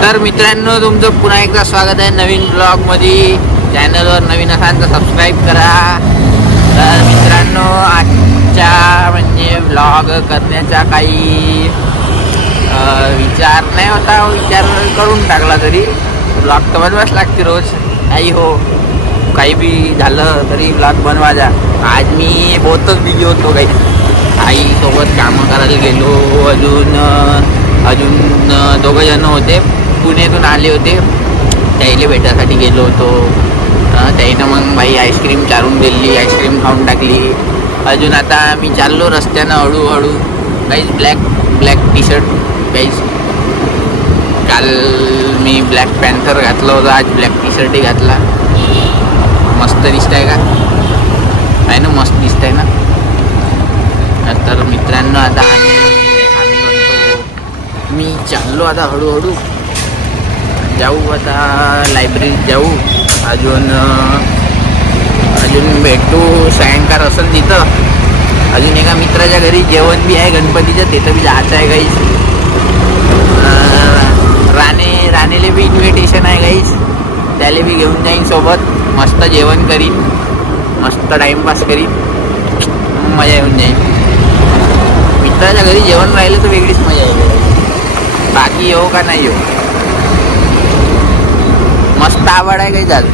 तर मित्रांनो, तुमचं पुन्हा एकदा स्वागत आहे नवीन ब्लॉग मध्ये. चॅनलवर नवीन असाल तर सबस्क्राईब करा. तर मित्रांनो, आजच्या म्हणजे ब्लॉग करण्याचा काही विचार नाही होता, विचार करून टाकला. तरी ब्लॉग तर बनवाच लागते रोज. काही हो, काही बी झालं तरी ब्लॉग बनवायचा. आज मी बहुतच बिझी होतो. काही आईसोबत कामं करायला गेलो. अजून दोघं जण होते, पुण्यातून आले होते, त्याला भेटायसाठी गेलो होतो. त्यानं मग बाई आईस्क्रीम चारून दिली, आईस्क्रीम खाऊन टाकली. अजून आता मी चाललो रस्त्यानं हळूहळू. काहीच ब्लॅक टी शर्ट. काहीच काल मी ब्लॅक पॅन्थर घातलं होतं, आज ब्लॅक टी शर्टही घातला. मस्त दिसतंय का? आहे ना, मस्त दिसतंय ना. तर मित्रांनो, आता आम्ही म्हणतो मी चाललो आता हळूहळू. जाऊ आता लायब्ररीत जाऊ. अजून भेटू. सायंकाळ असेल तिथं. अजून एका मित्राच्या घरी जेवण बी आहे गणपतीचं, तिथं बी जायचं आहे गाईस. राणेले बी इन्व्हिटेशन आहे गाईस, त्याला बी घेऊन जाईन सोबत. मस्त जेवण करीन, मस्त टाइमपास करीन, मजा येऊन जाईन. मित्राच्या घरी जेवण राहिलं तर वेगळीच मजा येईल. बाकी येऊ का नाही येऊ, मस्त आवड आहे काही झालं.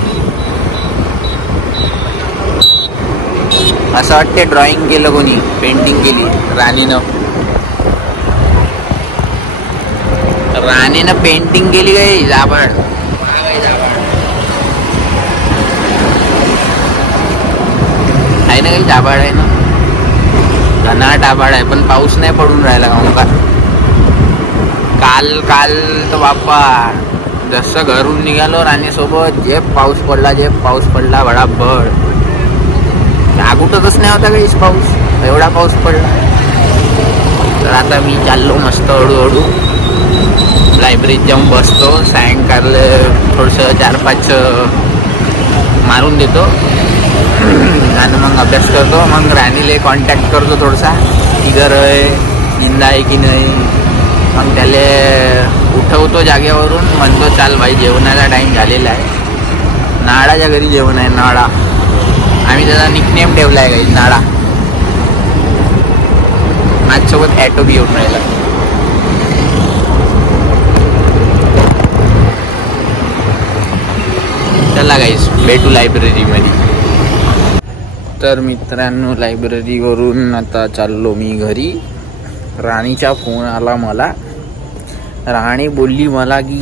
असं वाटते ड्रॉइंग केलं कोणी, पेंटिंग केली राणीनं पेंटिंग केली काही जाबड. आहे ना, काही जाबाड आहे ना, घनाट आबाड आहे. पण पाऊस नाही पडून राहिला का? काल तर बाप्पा, जसं घरून निघालो राणीसोबत, जे पाऊस पडला बडाबड. आगुटतच नाही होता काहीच पाऊस, एवढा पाऊस पडला. तर आता मी चाललो मस्त हळूहळू लायब्ररीत जाऊन बसतो. सायंकाळ थोडंसं 4-5 मारून देतो आणि मग अभ्यास करतो. मग राणीले कॉन्टॅक्ट करतो थोडासा, इधर आहे, निंदा आहे की नाही. मग त्याला उठवतो जागेवरून, म्हणतो चाल भाई जेवणाचा टाईम झालेला आहे. नाळाच्या घरी जेवण आहे, नाळा. आम्ही त्याचा निकनेम ठेवला आहे काही, नाळा. माझ्यासोबत ॲटो बी येऊन राहिला. चला गाईस, भेटू लायब्ररीमध्ये. तर मित्रांनो, लायब्ररीवरून आता चाललो मी घरी. राणीचा फोन आला मला. राणी बोलली मला की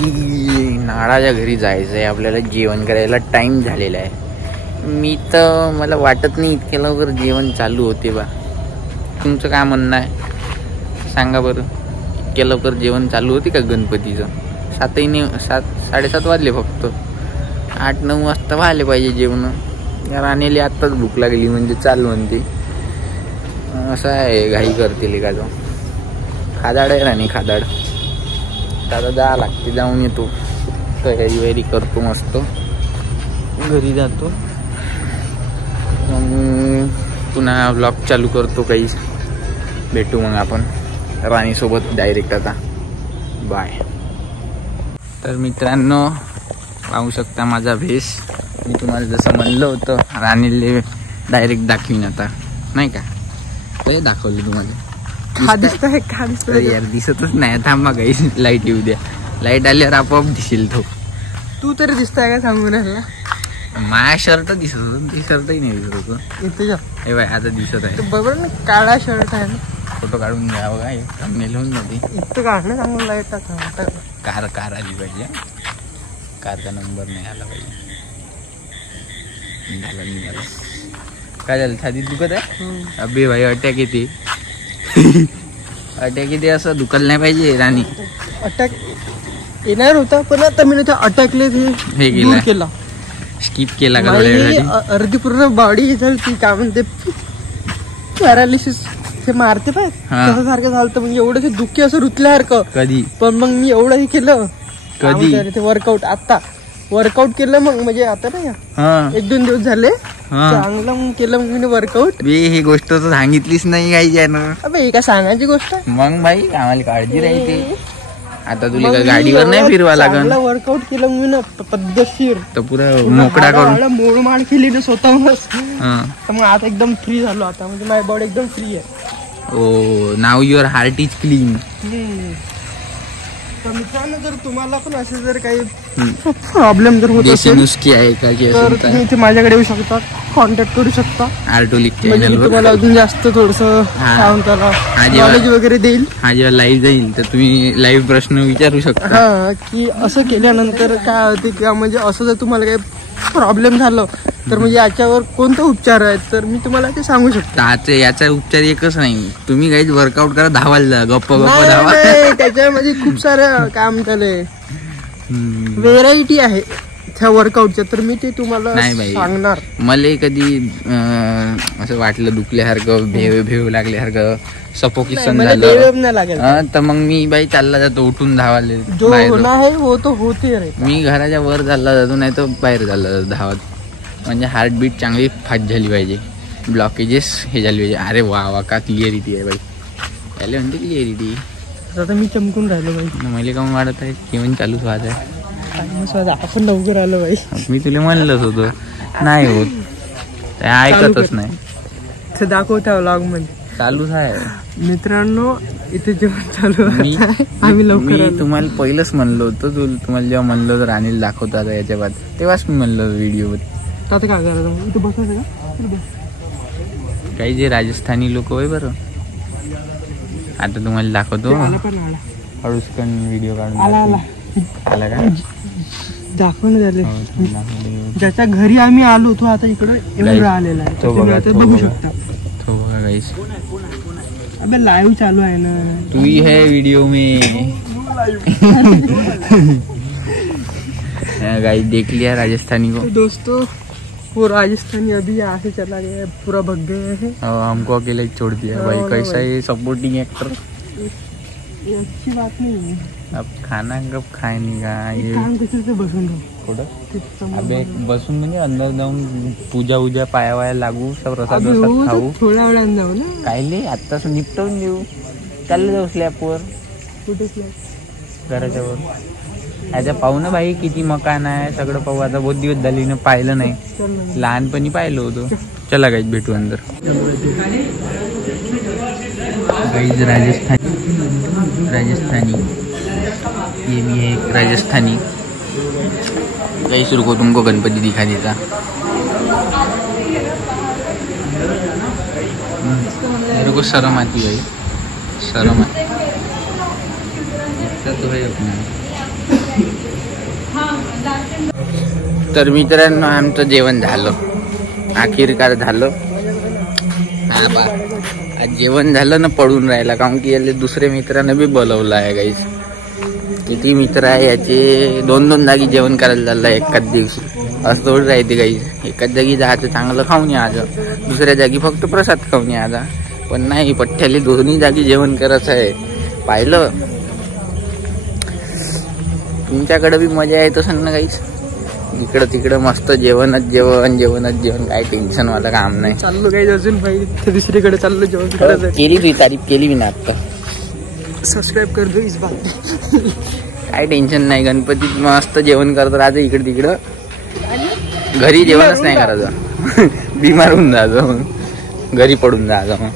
नाळाच्या घरी जायचं आहे आपल्याला, जेवण करायला टाईम झालेला आहे. मला वाटत नाही इतक्या लवकर जेवण चालू होते बा. तुमचं काय म्हणणं आहे सांगा बरं. इतक्या लवकर जेवण चालू होते का गणपतीचं? 7:30 वाजले फक्त. 8-9 वाजता व्हायला पाहिजे जेवण. राणीला आत्ताच भूक लागली म्हणजे चाल म्हणते. असं आहे, घाई करते का तो. खादाड आहे राणी, खादाड. आता जा लागते, जाऊन येतो, तयारी वैरी करतो, मस्त घरी जातो. मग पुन्हा ब्लॉग चालू करतो. काही भेटू मग आपण राणीसोबत डायरेक्ट आता. बाय. तर मित्रांनो, पाहू शकता माझा भेस. मी तुम्हाला जसं म्हणलं होतं राणीले डायरेक्ट दाखवीन आता, नाही का? ते दाखवलं तुम्हाला. यार दिसतच नाही. थांबा काही, लाईट येऊ द्या. लाईट आल्यावर आपोआप दिसेल तो. तू तरी दिसताय का सांगून राहिला? माझा शर्ट दिसत होतं, ते शर्टही नाही दिसत होतं. इथे जा. हे बाय, आता दिसत आहे. बरोबर ना, काळा शर्ट आहे ना. फोटो काढून घ्या बघा, थंबनेल होऊन जाते. इथं काढणं सांगून लाईट टाका. कार आली पाहिजे. कारचा नंबर नाही आला पाहिजे. निघाला. काय झालं, छाती दुखत आहे? अबे भाई, अटॅक येते. अटॅक येते असं दुखायला नाही पाहिजे राणी. अटॅक येणार होता, पण आता मी अटॅकले हे केला, स्किप केला का? अर्धी पूर्ण बॉडी झाली ती, काय म्हणते पॅरालिसिस ते मारते पाय तसं सारखं झालं. म्हणजे एवढं ते दुःखी असं रुतल्यासारखं कधी. पण मग मी एवढं हे केलं कधी, ते वर्कआउट आता वर्कआउट केलं. मग म्हणजे आता नाही, 1-2 दिवस झाले चांगलं मग केलं मग मी वर्कआउट. ही गोष्ट तर सांगितलीच नाही काही. अबे काय सांगायची गोष्ट. मग बाई आम्हाला काळजी राहते. आता तुला काय गाडीवर नाही फिरवा लागल. वर्कआउट केलं मी ना पद्धतशीर, तर पुरा मोकळा करून मोडमाड केली ना स्वतःहूनच. तर मग आता एकदम फ्री झालो. आता म्हणजे माझी बॉडी एकदम फ्री आहे. ओ नाव युअर हार्ट इज क्लीन. तर मित्रांनो, जर तुम्हाला पण असे जर काही प्रॉब्लेम जर होत असेल नुसकी आहे का तर तुम्ही इथे माझ्याकडे येऊ शकता, कॉन्टॅक्ट करू शकता. आर्टोलिक म्हणजे मी तुम्हाला अजून जास्त थोडस नॉलेज वगैरे देईल. हा जेव्हा लाईव्ह जाईल तर तुम्ही लाईव्ह प्रश्न विचारू शकता. हा, की असं केल्यानंतर काय होते किंवा म्हणजे असं जर तुम्हाला काही प्रॉब्लेम झालं तर म्हणजे याच्यावर कोणते उपचार आहेत तर मी तुम्हाला ते सांगू शकतो. याचा उपचार एकच नाही, तुम्ही काही वर्कआउट करा, धावायला जा, गप्पा धावा. त्याच्यामध्ये खूप सारं काम चालय, व्हेरायटी आहे त्या वर्कआउटच्या. तर मी ते तुम्हाला सांगणार. मला कधी असं वाटलं दुखल्यासारखं, भेव लागल्यासारखं, सफोकेशन झालं तर मग मी बाई चालला जातो, उठून धावाले. जो होणार आहे वो तो होते रे. मी घराच्या वर चालला जातो, नाही तर बाहेर चालला जातो धावत. म्हणजे हार्टबीट चांगली फास्ट झाली पाहिजे, ब्लॉकेजेस हे झाली पाहिजे. अरे वा वा, का क्लिअरिटी आहे बाई, त्याला म्हणते क्लिअरिटी. आता मी चमकून राहिलो बाई. मला काऊन वाढत आहे, जेवण चालूच व्हायचं आहे. आपण लवकर आलो बाई. मी तुला म्हणलंच होतो, नाही होत, ऐकतच नाही. ते दाखवता व्लॉग मध्ये चालूच आहे. मित्रांनो, इथे जेवण चालू आहे. आम्ही लवकर, मी तुम्हाला पहिलंच म्हणलं होतं, तुम्हाला जेव्हा म्हणलं होतं राणीला दाखवतो आता याच्या बाद, तेव्हाच मी म्हणलं व्हिडिओ. आता काय करायचं, इथे बसायचं का? काही जे राजस्थानी लोक आहे बरं, आता तुम्हाला दाखवतो. हळूसकन व्हिडिओ काढून आला का दाखवून झाले. ज्याच्या घरी आम्ही आलो तो आता इकडे येऊन आलेला आहे, तो बघू शकता. तो बघा गाइस, अबे लाइव चालू है ना, तू ही है वीडियो में. गाइस देख लिया राजस्थानी को. तो दोस्तों, वो राजस्थानी अभी यहाँ से चला गया, पूरा भग गए हैं. हमको अकेले छोड़ दिया भाई. कैसा है सपोर्टिंग एक्टर. ये अच्छी बात नहीं है. अब खाना कब खाएंगे का ये काम कैसे से बसून अबे बसून म्हणजे अंदर जाऊन पूजा उजा पाया वाया लागू, सब प्रसाद खाऊ. थोड्या वेळानं जाऊ ना. कायले आत्ताच निपटवून देऊ. चाललं जाऊ स्लॅपवर. कुठे स्लॅप? घराच्या वर. आता पाहू ना भाई किती मकान आहे, सगळं पाहू. आता बहुत दिवस झाली ना पाहिलं नाही, लहानपणी पाहिलं होतं. चला गाईज भेटू अंदर. गाईज राजस्थानी ये भी है एक राजस्थानी. गाइस रुको, तुमको गणपति दिखा देता. मेरे को शर्म आती है, शर्म आती. इतना तो है अपना. तर मित्रांनो, आमचं जेवण झालं, आखिरकार झालं. हा बा, आज जेवण झालं ना, पडून राहिला, कारण की याला दुसऱ्या मित्रानं बी बोलवलं आहे. गाईस किती मित्र आहे याचे, 2-2 जागी जेवण करायला चाललं एकाच दिवशी. असं थोडी राहते काही, एकाच जागी जायचं, चांगलं खाऊन यायचं, दुसऱ्या जागी फक्त प्रसाद खाऊन यायचा. पण नाही, पठ्ठ्याला दोन्ही जागी जेवण करायचं आहे. पाहिलं, तुमच्याकडे बी मजा येत असेल ना काहीच. इकडं तिकडं मस्त जेवणच जेवण, काय टेन्शन वाला काम नाही. चाललो काही अजून भाई, दुसरीकडे चाललो जेवण करायचं. केली तुझी तारीफ केली मी ना आता. सबस्क्राईब कर दो इस बात. काय टेन्शन नाही, गणपतीत मस्त जेवण करत राहायचं इकडे तिकडं. घरी जेवणच नाही करायचं, बिमार होऊन जायचं, घरी पडून जायचं.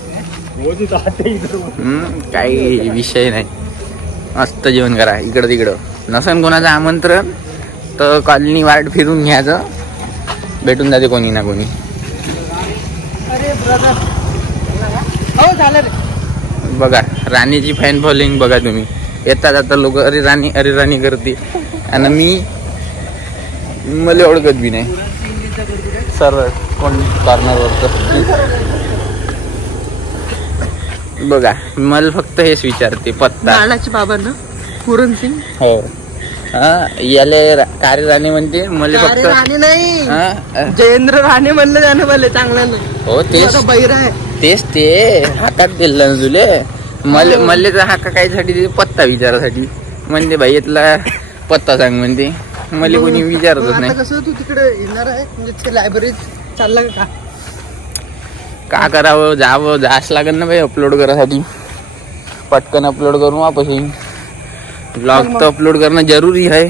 काही विषय नाही, मस्त जेवण करा इकडं तिकडं. नसन कोणाचं आमंत्रण तर कॉलनी वार्ड फिरून घ्यायचं, भेटून जाते कोणी ना कोणी. अरे ब्रदर, हो झालं रे. बघा राणीची फॅन फॉलोइंग बघा तुम्ही. येता जाता लोक अरे राणी करते, आणि मी मला ओळखत बी नाही. सरळ कोण कॉर्नरवरचं बघा, मला फक्त हेच विचारते पत्ता. राणाचे बाबा ना, पूरण सिंग. हो, याले कार्य राणे म्हणते, मला फक्त राणे नाही, जयेंद्र राणे म्हणलं त्यानं मला चांगलं नाही. हो तेच बैरा आहे, तेच ते हाकात दिलं ना तुले. मल्ले तर हाका कायसाठी, पत्ता विचारासाठी म्हणते. भाई इथला पत्ता सांग म्हणते, मला कोणी विचारतच नाही. कसं तू तिकडे येणार आहे, म्हणजे लायब्ररीत चालला का करावं, जावं, जास लागेल ना भाई अपलोड करायसाठी. पटकन अपलोड करून वापस येईन. ब्लॉग तो अपलोड करना जरूरी है.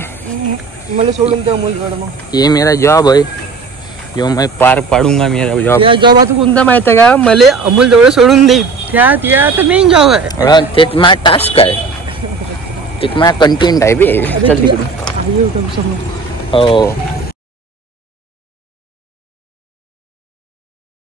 मला सोडून द्या अमोलकडे मग. ये मेरा जॉब है जो मैं पार पाडूंगा मेरा जॉब. या जॉबाचं कोणता माहिती आहे का? मला अमोल जवळ सोडून देईल त्या आता मेन जॉब आहे. ते माझा टास्क आहे. ते माझा कंटेंट आहे बे. चल तिकडे. हो